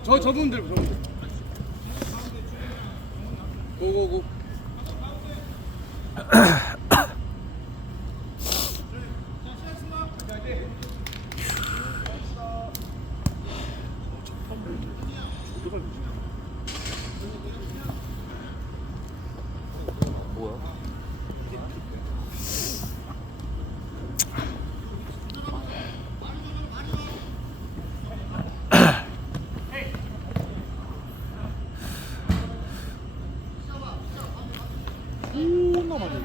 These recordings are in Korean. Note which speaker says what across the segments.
Speaker 1: 저분들. 고고고.
Speaker 2: 뭐야?
Speaker 3: 존나 많이.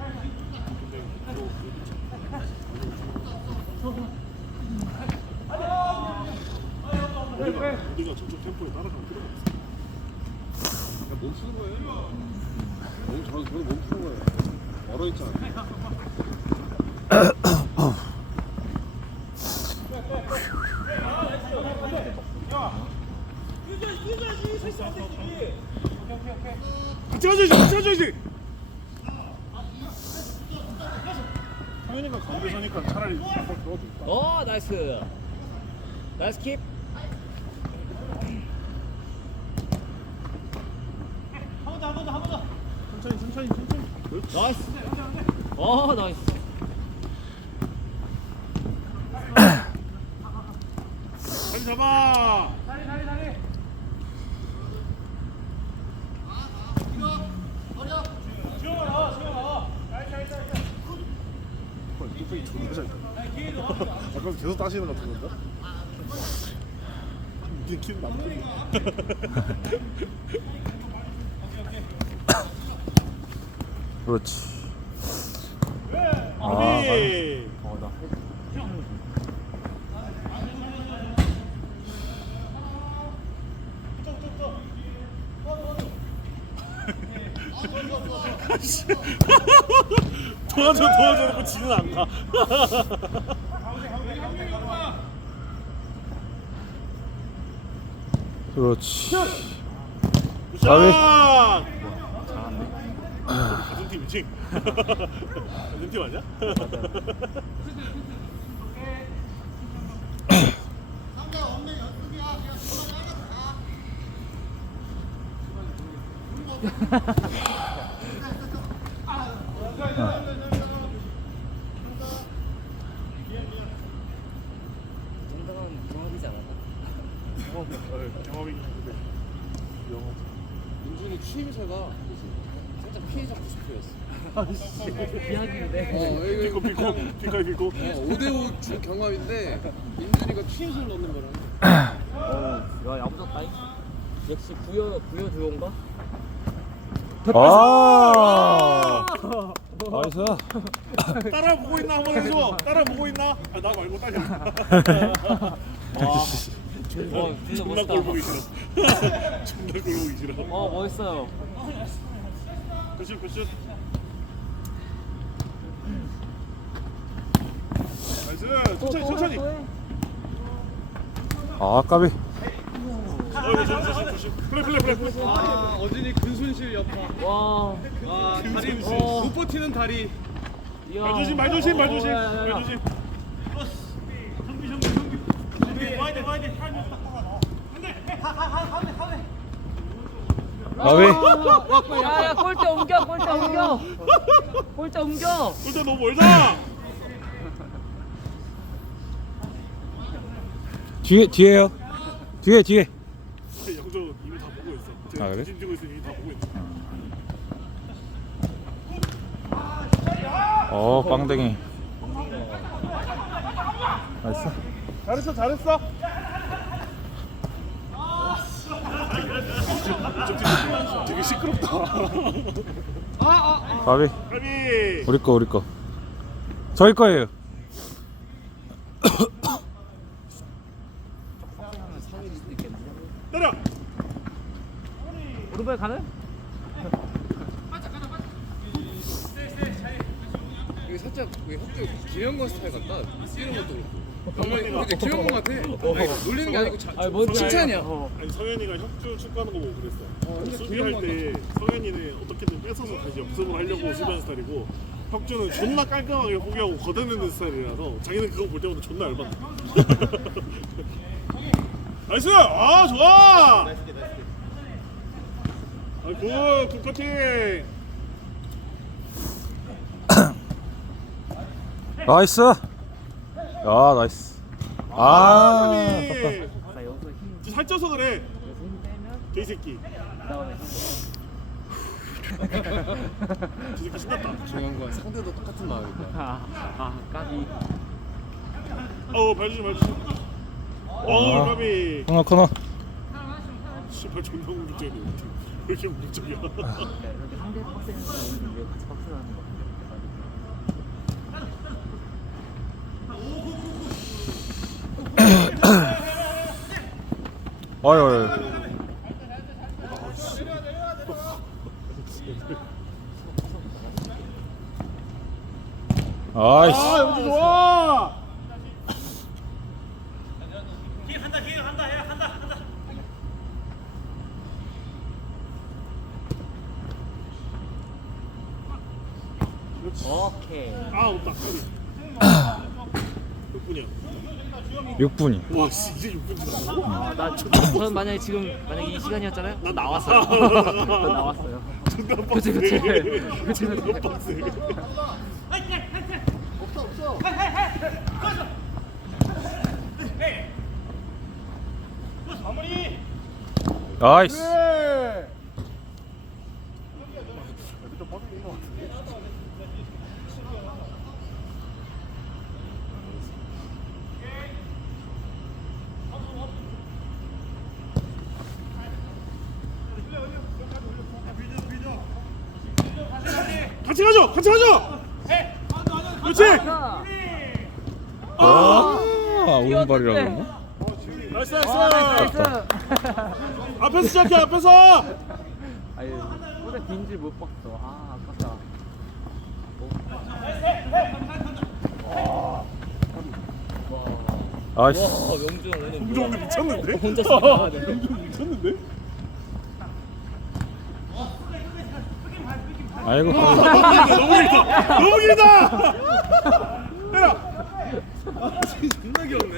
Speaker 3: 우리가 저쪽 템포에 따라갈 필요가 없어.
Speaker 1: 그냥 몸 푸는 거예요. 저는 몸 푸는 거예요. 얼어 있잖아.
Speaker 3: 같이 가줘야지. 상현이가 가운데 서니까 차라리 한번 넣어줄까?
Speaker 2: 나이스. 나이스 킵.
Speaker 3: 천천히.
Speaker 2: 나이스. 나이스.
Speaker 3: 다리 잡아. 뚝배기 존나 잘 타. 아까 계속 따시는 것 같은데? 니 키는 남편이.
Speaker 4: 그렇지.
Speaker 3: 아니. 도와줘 놓고 지는 안 가.
Speaker 4: 그렇지.
Speaker 3: 샷!
Speaker 4: 잘하네.
Speaker 3: 같은 팀이지? 같은 팀 아니야?
Speaker 2: 정당한 경험이지 않았나?
Speaker 3: 경험이긴 한데
Speaker 1: 민준이 취임새가 살짝 피해 잡고 싶어였어.
Speaker 2: 비약인데.
Speaker 3: 비코
Speaker 1: 5대5 경합인데 민준이가 취임새를 넣는 거랑.
Speaker 2: 야 야무졌다잉. 역시 부여 듀오인가?
Speaker 4: 아. 나이스.
Speaker 3: 따라 보고 있나 한번 해줘. 따라 보고 있나? 아, 나 말고 딸이.
Speaker 2: 진짜
Speaker 3: 존나
Speaker 2: 멋있다.
Speaker 3: 꼴 보기 싫어. 존나 꼴 보기 싫어.
Speaker 2: 멋있어요.
Speaker 3: 굿슛. 나이스. 천천히.
Speaker 4: 아, 까비.
Speaker 3: 조심. 플레이.
Speaker 1: 아, 어진이 근손실 여파.
Speaker 2: 와.
Speaker 1: 아, 다리
Speaker 2: 어.
Speaker 1: 못 버티는 다리.
Speaker 2: 이야.
Speaker 3: 말 조심.
Speaker 2: 야, 야, 야.
Speaker 3: 정비. 와야 돼.
Speaker 4: 까비.
Speaker 2: 야야 골대 옮겨.
Speaker 3: 일단 너무 멀다.
Speaker 4: 뒤에요. 뒤에.
Speaker 3: 영조 이미 다 보고 있어.
Speaker 4: 아, 그래?
Speaker 3: 지금 지고 있으니 이미 다 보고 있어.
Speaker 4: 빵댕이. 나이스.
Speaker 3: 잘했어. 되게 시끄럽다.
Speaker 4: 까비.
Speaker 3: 까비.
Speaker 4: 우리 거. 저희 거예요.
Speaker 3: 때려.
Speaker 2: 오른발 가는?
Speaker 1: 이게 살짝 왜 혁주 김영건 스타일 같다. 뛰는 것도 그렇고. 근데 김영건 같아. 아니, 놀리는 게 아니고
Speaker 2: 뭔지
Speaker 1: 칭찬이야.
Speaker 3: 아니 성현이가 혁주 축구하는 거 보고 그랬어.
Speaker 1: 근데
Speaker 3: 수비할 때 성현이는 어떻게든 뺏어서 다시 역습을 하려고 수비하는 스타일이고 혁주는 존나 깔끔하게 포기하고 걷어내는 스타일이라서 자기는 그거 볼 때마다 존나 열받아. 나이스! 아 좋아! 아이고 굿커팅!
Speaker 4: 나이스. 야 나이스. 아.
Speaker 3: 까비!
Speaker 2: 나 여기서 힘
Speaker 3: 살쪄서 그래
Speaker 2: 여기서 힘 빼면
Speaker 3: 개새끼
Speaker 2: 그다음에
Speaker 3: 저 새끼 신났다
Speaker 1: 중요한 건 상대도 똑같은 마음이다.
Speaker 2: 까비.
Speaker 3: 발주심 발주심
Speaker 4: 아.
Speaker 3: 까비
Speaker 4: 코너 코너.
Speaker 3: 씨발 존나 공격적이네 왜 이렇게 공격적이야
Speaker 2: 이렇게 상대 박스에는 우리 같이 박스를 하는 거.
Speaker 4: 아유. 아이씨.
Speaker 3: 아 여기 좋아
Speaker 2: 오케이.
Speaker 3: 아 없다 몇 분이야
Speaker 4: 6분이.
Speaker 3: 와 씨, 이제 6분 지났다고?
Speaker 2: 저는 만약에 이 시간이었잖아요. 난 나왔어요. 난 나왔어요.
Speaker 3: 존나
Speaker 2: 그치,
Speaker 3: 빡세
Speaker 2: 그치.
Speaker 3: 존나 빡세
Speaker 4: 나이스.
Speaker 3: 같이 가죠 같이 가죠 그렇지
Speaker 4: 오른발이라고 그러나?
Speaker 3: 나이스
Speaker 2: 나이스.
Speaker 3: 앞에서 시작해 앞에서
Speaker 2: 아니, 오늘 빈줄 못 봤어. 아깝다.
Speaker 4: 아이씨.
Speaker 2: 명준 오늘
Speaker 3: 공정 오늘 미쳤는데?
Speaker 2: 혼자 생각하네.
Speaker 3: 공정 미쳤는데?
Speaker 4: 아이고.
Speaker 3: 너무 길다 너무 길다 야
Speaker 1: 존나 귀엽네.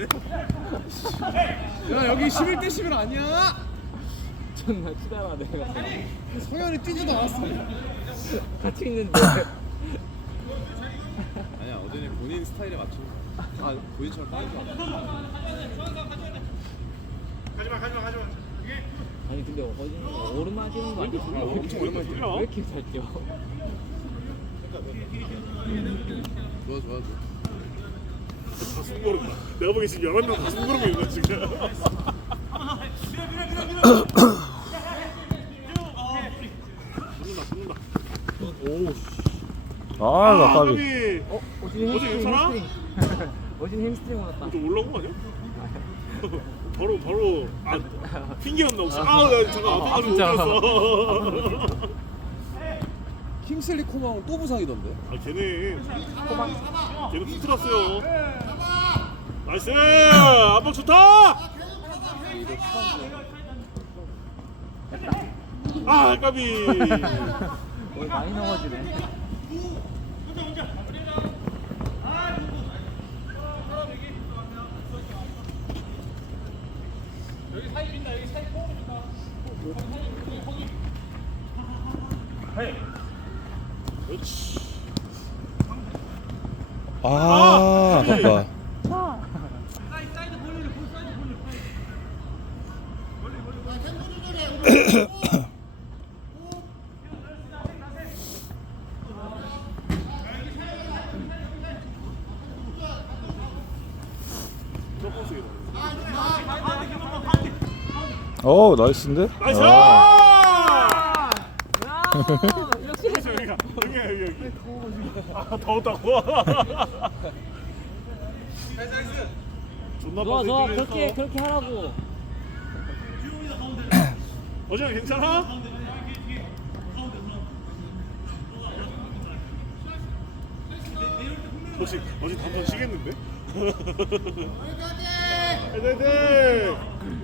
Speaker 1: 야 여기 11대 11 아니야.
Speaker 2: 존나 치달아네.
Speaker 1: 성현이 뛰지도 않았어.
Speaker 2: 같이 있는데.
Speaker 1: 아니야 어제는 본인 스타일에 맞춰. 아 본인처럼 빠진 줄 알아.
Speaker 2: 아니 근데 어디 오랜만에 뛰는 거 아니야?
Speaker 1: 엄청 오랜만에 뛰어.
Speaker 2: 왜 이렇게 잘 뛰어?
Speaker 1: 좋아 좋아 좋아.
Speaker 3: 다 숨고른다 내가 보기엔 지금 11명 다 숨고르고 있는 거야 지금 붙는다
Speaker 4: 아, 나 까비.
Speaker 2: 어진
Speaker 3: 어제 괜찮아?
Speaker 2: 어진 햄스트링 올랐다.
Speaker 3: 좀 올라온 거 아니야? 바로 핑계였나 혹시? 잠깐 앞에 가지고
Speaker 2: 진짜.
Speaker 3: 못했어
Speaker 1: 킹슬리 코마운 또 부상이던데.
Speaker 3: 걔는 푸트랐어요 나이스 안방 좋다 까비
Speaker 2: 오늘 많이 넘어지네.
Speaker 3: 그렇지
Speaker 4: 아깝다. 오, 나이스인데?
Speaker 3: 나이스
Speaker 4: 아.
Speaker 2: 역시
Speaker 3: 여기가 여기 더웠다고 존나
Speaker 2: 좋아
Speaker 3: 빡세게
Speaker 2: 좋아
Speaker 3: 했어.
Speaker 2: 그렇게 하라고.
Speaker 3: 어제는 괜찮아? 어제 단번 쉬겠는데? 화이팅!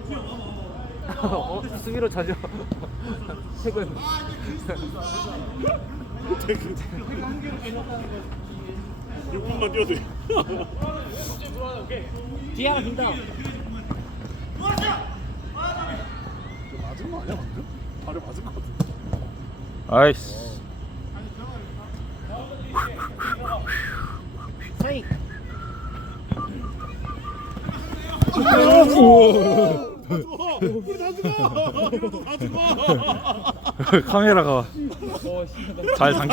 Speaker 2: 수비로 자죠. 퇴근.
Speaker 3: 퇴근 6분만 뛰어도 돼
Speaker 2: 뒤에 하나 빈다.
Speaker 3: 아니야 방금? 발에 맞을 것 같은데.
Speaker 4: 아이씨.
Speaker 2: 사이.
Speaker 3: 우리 다 죽어. 이러다 다 죽어.
Speaker 4: 카메라가 잘